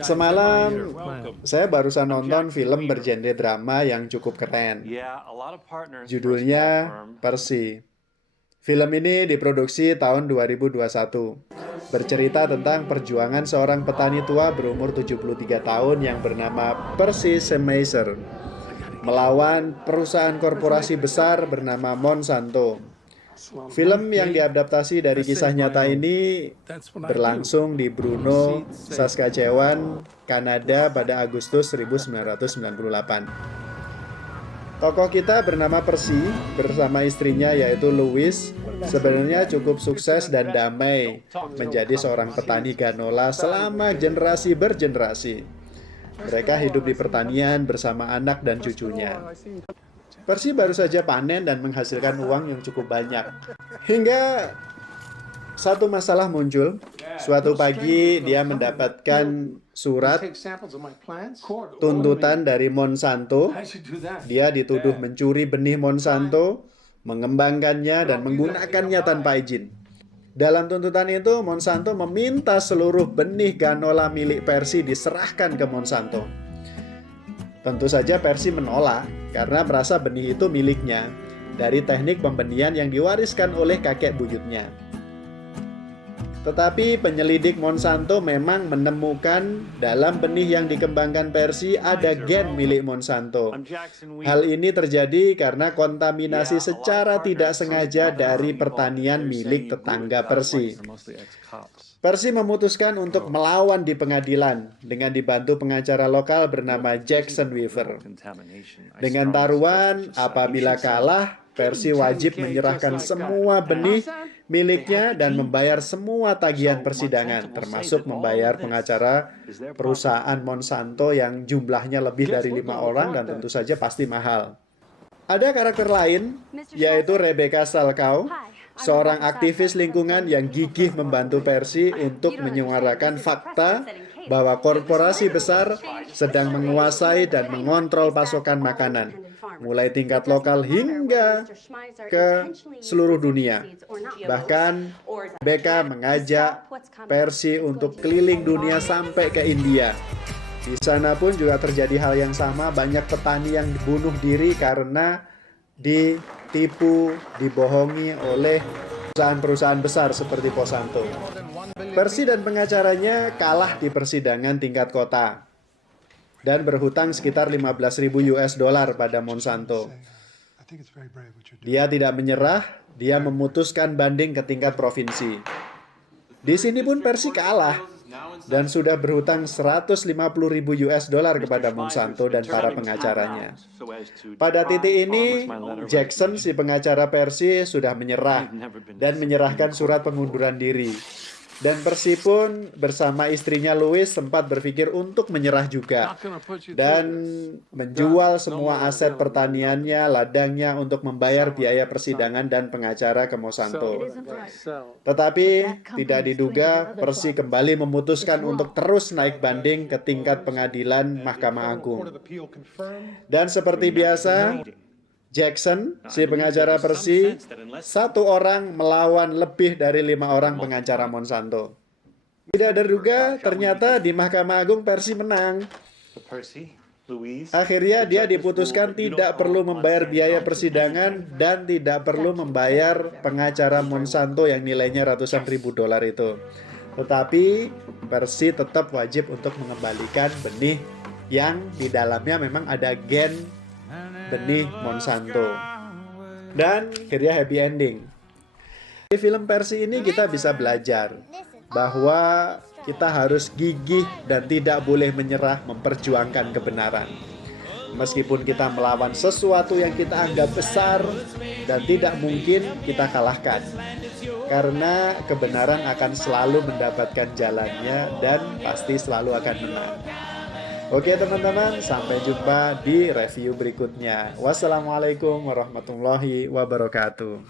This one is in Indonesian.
Semalam saya barusan nonton film bergenre drama yang cukup keren. Judulnya Percy. Film ini diproduksi tahun 2021. Bercerita tentang perjuangan seorang petani tua berumur 73 tahun yang bernama Percy Schmeiser melawan perusahaan korporasi besar bernama Monsanto. Film yang diadaptasi dari kisah nyata ini berlangsung di Brno, Saskatchewan, Kanada pada Agustus 1998. Tokoh kita bernama Percy bersama istrinya yaitu Louise sebenarnya cukup sukses dan damai menjadi seorang petani ganola selama generasi bergenerasi. Mereka hidup di pertanian bersama anak dan cucunya. Percy baru saja panen dan menghasilkan uang yang cukup banyak. Hingga satu masalah muncul. Suatu pagi dia mendapatkan surat tuntutan dari Monsanto. Dia dituduh mencuri benih Monsanto, mengembangkannya dan menggunakannya tanpa izin. Dalam tuntutan itu, Monsanto meminta seluruh benih ganola milik Percy diserahkan ke Monsanto. Tentu saja Percy menolak karena merasa benih itu miliknya dari teknik pembenihan yang diwariskan oleh kakek buyutnya. Tetapi penyelidik Monsanto memang menemukan dalam benih yang dikembangkan Percy ada gen milik Monsanto. Hal ini terjadi karena kontaminasi secara tidak sengaja dari pertanian milik tetangga Percy. Percy memutuskan untuk melawan di pengadilan dengan dibantu pengacara lokal bernama Jackson Weaver. Dengan taruhan, apabila kalah, Percy wajib menyerahkan semua benih miliknya dan membayar semua tagihan persidangan, termasuk membayar pengacara perusahaan Monsanto yang jumlahnya lebih dari 5 orang dan tentu saja pasti mahal. Ada karakter lain, yaitu Rebecca Salkau, seorang aktivis lingkungan yang gigih membantu Percy untuk menyuarakan fakta bahwa korporasi besar sedang menguasai dan mengontrol pasokan makanan, mulai tingkat lokal hingga ke seluruh dunia. Bahkan Rebecca mengajak Percy untuk keliling dunia sampai ke India. Di sana pun juga terjadi hal yang sama, banyak petani yang bunuh diri karena ditipu, dibohongi oleh perusahaan-perusahaan besar seperti Monsanto. Percy dan pengacaranya kalah di persidangan tingkat kota dan berhutang sekitar 15.000 US dollar pada Monsanto. Dia tidak menyerah, dia memutuskan banding ke tingkat provinsi. Di sini pun Percy kalah dan sudah berhutang 150.000 US dollar kepada Monsanto dan para pengacaranya. Pada titik ini, Jackson, si pengacara Percy, sudah menyerah dan menyerahkan surat pengunduran diri. Dan Percy pun bersama istrinya Louise sempat berpikir untuk menyerah juga dan menjual semua aset pertaniannya, ladangnya untuk membayar biaya persidangan dan pengacara ke Monsanto. Tetapi tidak diduga Percy kembali memutuskan untuk terus naik banding ke tingkat pengadilan Mahkamah Agung. Dan seperti biasa, Jackson, si pengacara Percy, satu orang melawan lebih dari 5 orang pengacara Monsanto. Tidak terduga, ternyata di Mahkamah Agung Percy menang. Akhirnya dia diputuskan tidak perlu membayar biaya persidangan dan tidak perlu membayar pengacara Monsanto yang nilainya ratusan ribu dolar itu. Tetapi Percy tetap wajib untuk mengembalikan benih yang di dalamnya memang ada gen benih Monsanto. Dan akhirnya happy ending. Di film Percy ini kita bisa belajar bahwa kita harus gigih dan tidak boleh menyerah memperjuangkan kebenaran. Meskipun kita melawan sesuatu yang kita anggap besar dan tidak mungkin kita kalahkan. Karena kebenaran akan selalu mendapatkan jalannya dan pasti selalu akan menang. Oke teman-teman, sampai jumpa di review berikutnya. Wassalamualaikum warahmatullahi wabarakatuh.